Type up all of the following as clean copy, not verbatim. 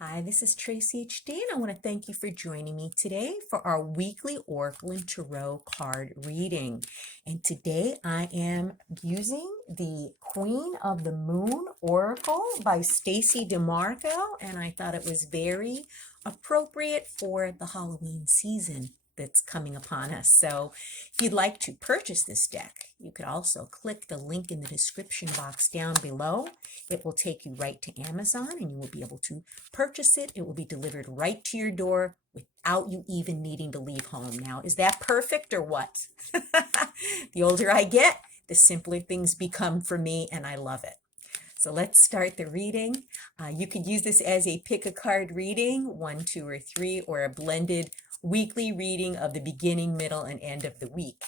Hi, this is Traceyhd, and I want to thank you for joining me today for our weekly Oracle and Tarot card reading. And today I am using the Queen of the Moon Oracle by Stacey DeMarco, and I thought it was very appropriate for the Halloween season that's coming upon us. So if you'd like to purchase this deck, you could also click the link in the description box down below. It will take you right to Amazon and you will be able to purchase it. It will be delivered right to your door without you even needing to leave home. Now, is that perfect or what? The older I get, the simpler things become for me, and I love it. So let's start the reading. You could use this as a pick a card reading, 1, 2, or 3, or a blended weekly reading of the beginning, middle, and end of the week.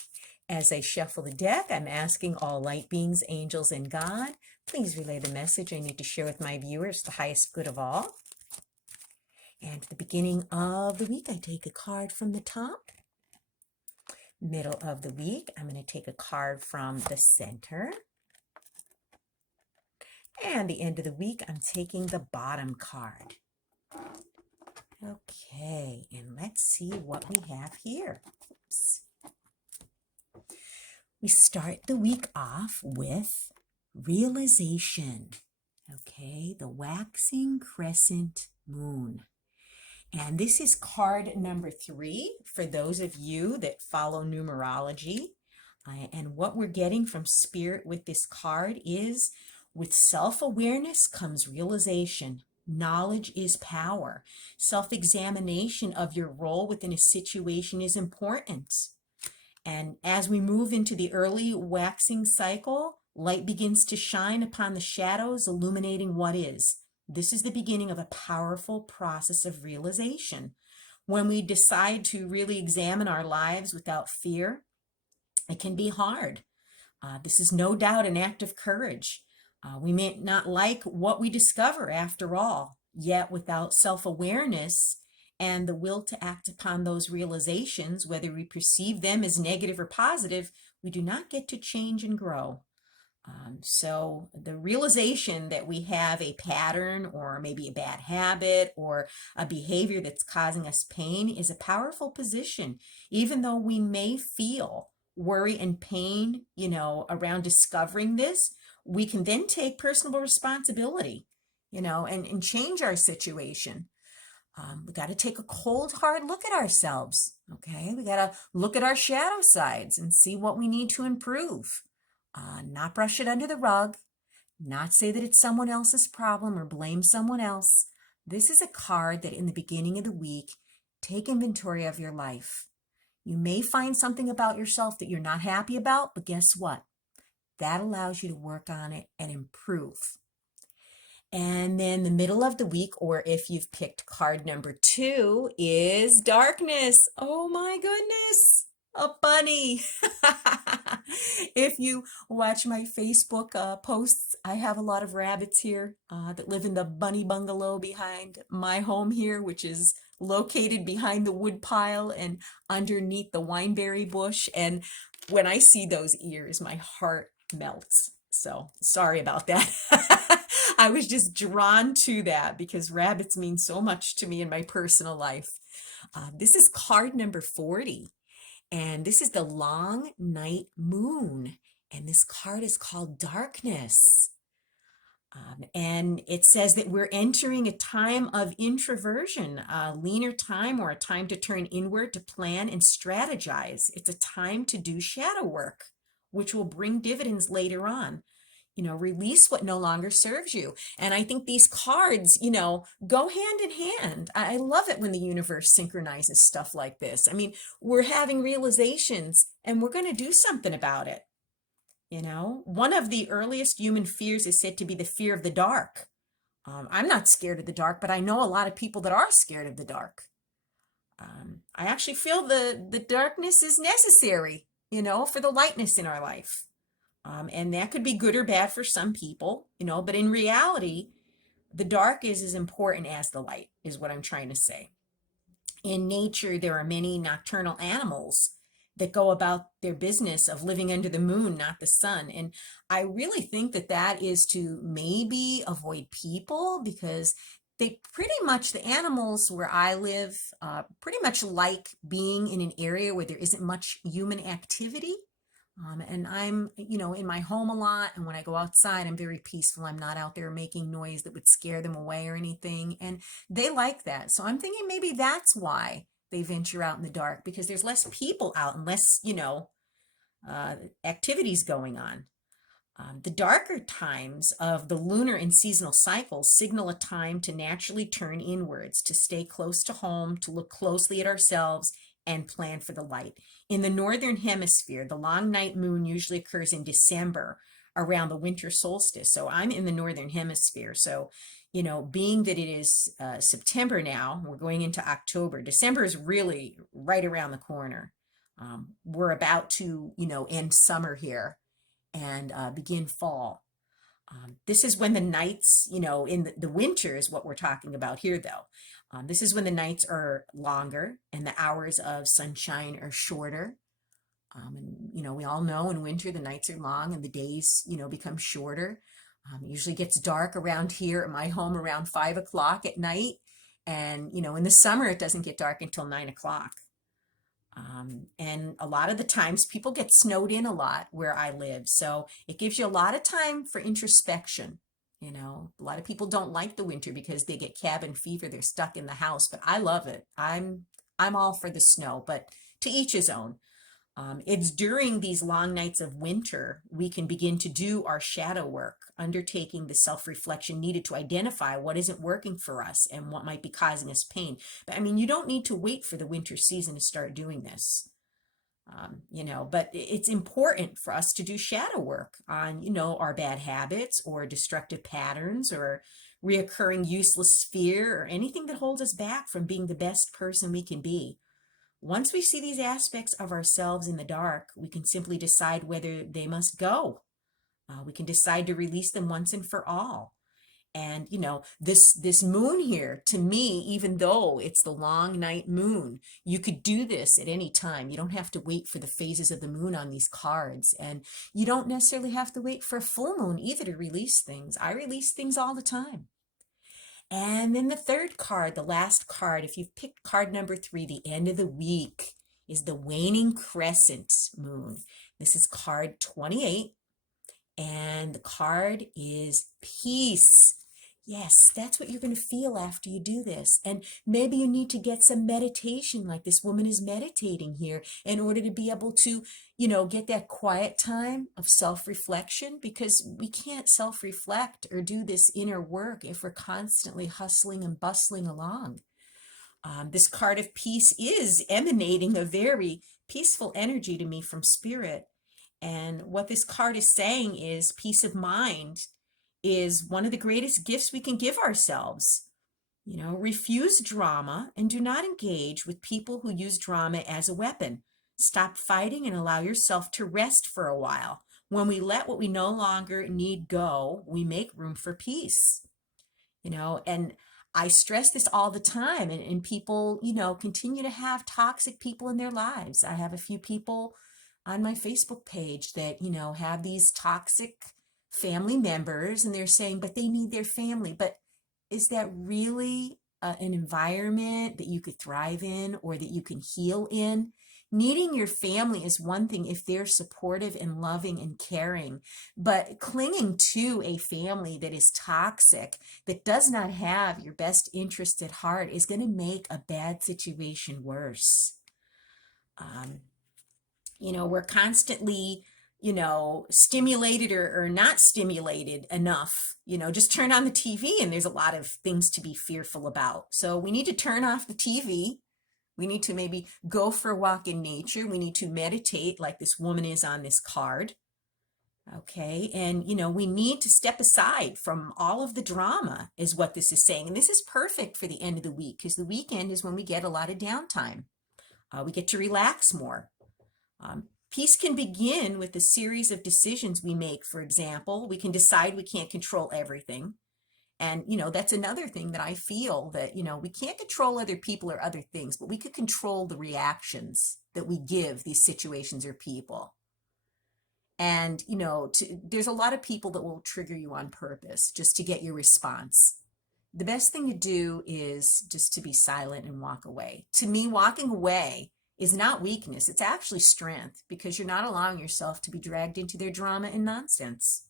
As I shuffle the deck, I'm asking all light beings, angels, and God, please relay the message I need to share with my viewers, the highest good of all. And at the beginning of the week, I take a card from the top. Middle of the week, I'm going to take a card from the center. And the end of the week, I'm taking the bottom card. Okay, and let's see what we have here. Oops. We start the week off with realization. Okay, the waxing crescent moon. And this is card number 3 for those of you that follow numerology. And what we're getting from Spirit with this card is, with self-awareness comes realization. Knowledge is power. Self-examination of your role within a situation is important. And as we move into the early waxing cycle, light begins to shine upon the shadows, illuminating what is. This is the beginning of a powerful process of realization. When we decide to really examine our lives without fear, it can be hard. This is no doubt an act of courage. We may not like what we discover after all, yet without self-awareness and the will to act upon those realizations, whether we perceive them as negative or positive, we do not get to change and grow. So the realization that we have a pattern or maybe a bad habit or a behavior that's causing us pain is a powerful position, even though we may feel worry and pain, around discovering this. We can then take personal responsibility, and change our situation. We got to take a cold, hard look at ourselves. Okay, we got to look at our shadow sides and see what we need to improve. Not brush it under the rug, not say that it's someone else's problem or blame someone else. This is a card that in the beginning of the week, take inventory of your life. You may find something about yourself that you're not happy about, but guess what? That allows you to work on it and improve. And then the middle of the week, or if you've picked card number 2, is darkness. Oh my goodness, a bunny. If you watch my Facebook posts, I have a lot of rabbits here that live in the bunny bungalow behind my home here, which is located behind the wood pile and underneath the wineberry bush. And when I see those ears, my heart melts. So sorry about that. I was just drawn to that because rabbits mean so much to me in my personal life. This is card number 40, and this is the long night moon, and this card is called darkness. And it says that we're entering a time of introversion, a leaner time, or a time to turn inward to plan and strategize. It's a time to do shadow work, which will bring dividends later on. Release what no longer serves you. And I think these cards, go hand in hand. I love it when the universe synchronizes stuff like this. I mean, we're having realizations and we're going to do something about it. One of the earliest human fears is said to be the fear of the dark. I'm not scared of the dark, but I know a lot of people that are scared of the dark. I actually feel the darkness is necessary, for the lightness in our life. And that could be good or bad for some people, but in reality, the dark is as important as the light, is what I'm trying to say. In nature, there are many nocturnal animals that go about their business of living under the moon, not the sun. And I really think that is to maybe avoid people, because they pretty much, the animals where I live, pretty much like being in an area where there isn't much human activity. And I'm, in my home a lot. And when I go outside, I'm very peaceful. I'm not out there making noise that would scare them away or anything. And they like that. So I'm thinking maybe that's why they venture out in the dark, because there's less people out and less, activities going on. The darker times of the lunar and seasonal cycles signal a time to naturally turn inwards, to stay close to home, to look closely at ourselves, and plan for the light. In the northern hemisphere, the long night moon usually occurs in December around the winter solstice. So I'm in the northern hemisphere. So, being that it is September now, we're going into October. December is really right around the corner. We're about to, end summer here and begin fall. This is when the nights, in the winter is what we're talking about here, though. This is when the nights are longer and the hours of sunshine are shorter. And we all know in winter the nights are long and the days, become shorter. It usually gets dark around here at my home around 5 o'clock at night. And, in the summer, it doesn't get dark until 9 o'clock. And a lot of the times people get snowed in a lot where I live. So it gives you a lot of time for introspection. A lot of people don't like the winter because they get cabin fever. They're stuck in the house, but I love it. I'm all for the snow, but to each his own. It's during these long nights of winter we can begin to do our shadow work, undertaking the self-reflection needed to identify what isn't working for us and what might be causing us pain. But you don't need to wait for the winter season to start doing this. But it's important for us to do shadow work on, our bad habits or destructive patterns or reoccurring useless fear or anything that holds us back from being the best person we can be. Once we see these aspects of ourselves in the dark, we can simply decide whether they must go. We can decide to release them once and for all. And, this moon here, to me, even though it's the long night moon, you could do this at any time. You don't have to wait for the phases of the moon on these cards. And you don't necessarily have to wait for a full moon either to release things. I release things all the time. And then the third card, the last card, if you've picked card number 3, the end of the week, is the waning crescent moon. This is card 28, and the card is peace. Yes, that's what you're going to feel after you do this. And maybe you need to get some meditation like this woman is meditating here in order to be able to, get that quiet time of self-reflection, because we can't self-reflect or do this inner work if we're constantly hustling and bustling along. This card of peace is emanating a very peaceful energy to me from spirit. And what this card is saying is peace of mind is one of the greatest gifts we can give ourselves. Refuse drama and do not engage with people who use drama as a weapon. Stop fighting and allow yourself to rest for a while. When we let what we no longer need go, we make room for peace. And I stress this all the time, and people, continue to have toxic people in their lives. I have a few people on my Facebook page that, have these toxic family members, and they're saying, but they need their family. But is that really an environment that you could thrive in or that you can heal in? Needing your family is one thing if they're supportive and loving and caring, but clinging to a family that is toxic, that does not have your best interest at heart, is going to make a bad situation worse. We're constantly, stimulated or not stimulated enough. Just turn on the TV and there's a lot of things to be fearful about. So we need to turn off the TV. We need to maybe go for a walk in nature. We need to meditate like this woman is on this card. Okay. And, we need to step aside from all of the drama is what this is saying. And this is perfect for the end of the week, because the weekend is when we get a lot of downtime. We get to relax more. Peace can begin with a series of decisions we make. For example, we can decide we can't control everything. And, that's another thing that I feel that, we can't control other people or other things, but we could control the reactions that we give these situations or people. And, there's a lot of people that will trigger you on purpose just to get your response. the best thing to do is just to be silent and walk away. To me, walking away is not weakness, it's actually strength, because you're not allowing yourself to be dragged into their drama and nonsense.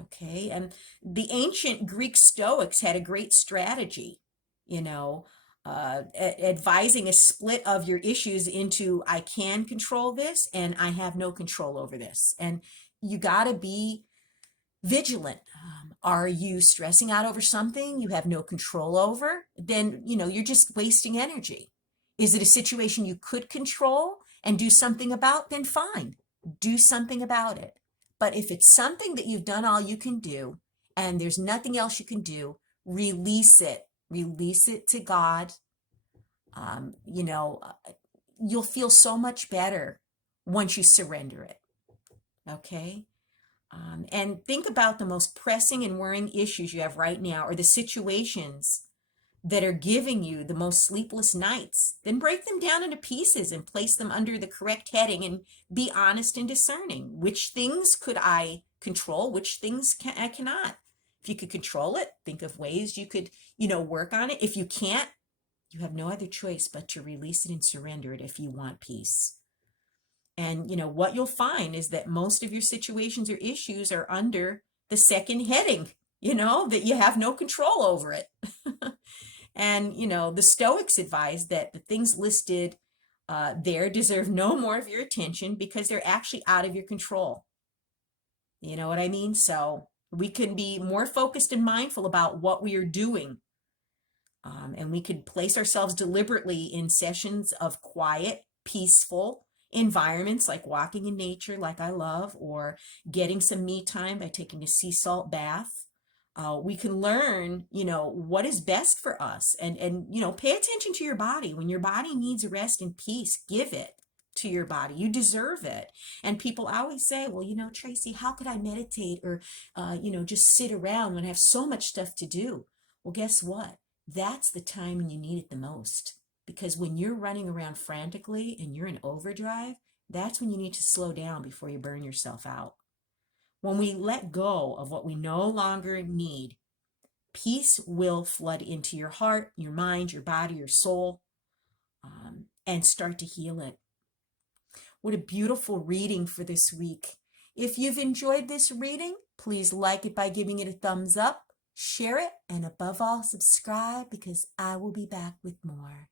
Okay, and the ancient Greek Stoics had a great strategy, you know, advising a split of your issues into I can control this and I have no control over this. And you got to be vigilant. Are you stressing out over something you have no control over? Then, you're just wasting energy. Is it a situation you could control and do something about? Then fine, do something about it. But if it's something that you've done all you can do and there's nothing else you can do, release it. Release it to God. You'll feel so much better once you surrender it. Okay? And think about the most pressing and worrying issues you have right now, or the situations that are giving you the most sleepless nights. Then break them down into pieces and place them under the correct heading and be honest and discerning. Which things could I control? Which things I cannot? If you could control it, think of ways you could, work on it. If you can't, you have no other choice but to release it and surrender it if you want peace. And, what you'll find is that most of your situations or issues are under the second heading, that you have no control over it. And, the Stoics advise that the things listed there deserve no more of your attention because they're actually out of your control. You know what I mean? So we can be more focused and mindful about what we are doing. And we could place ourselves deliberately in sessions of quiet, peaceful environments, like walking in nature, like I love, or getting some me time by taking a sea salt bath. We can learn, what is best for us, and pay attention to your body. When your body needs rest and peace, give it to your body. You deserve it. And people always say, well, Tracey, how could I meditate or, just sit around when I have so much stuff to do? Well, guess what? That's the time when you need it the most. Because when you're running around frantically and you're in overdrive, that's when you need to slow down before you burn yourself out. When we let go of what we no longer need, peace will flood into your heart, your mind, your body, your soul, and start to heal it. What a beautiful reading for this week. If you've enjoyed this reading, please like it by giving it a thumbs up, share it, and above all, subscribe, because I will be back with more.